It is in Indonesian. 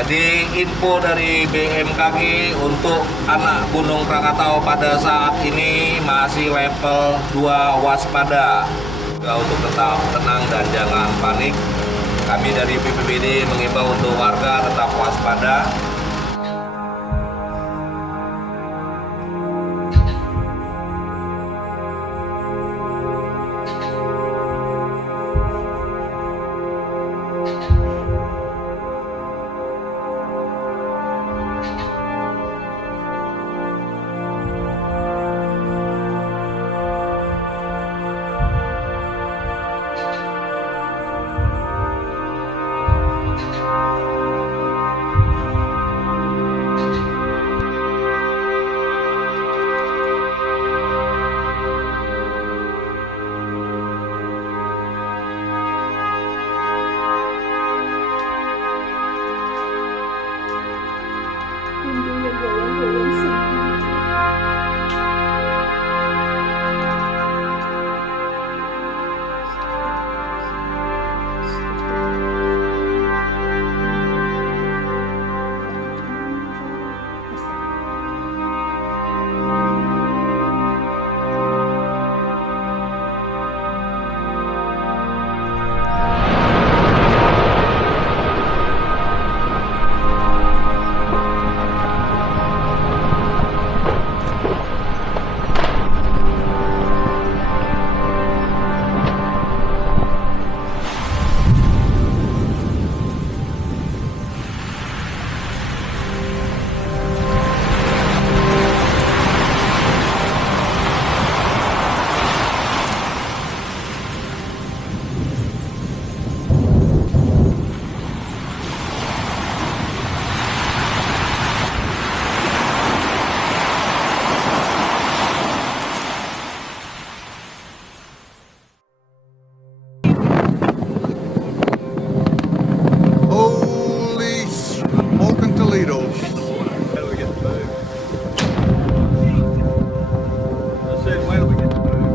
Jadi info dari BMKG untuk anak Gunung Krakatau pada saat ini masih level 2 waspada. Juga untuk tetap tenang dan jangan panik. Kami dari BPBD mengimbau untuk warga tetap waspada. Pintunya goyang-goyang semua. Holy smoking Toledos. How do we get the move? I said, when do we get the move?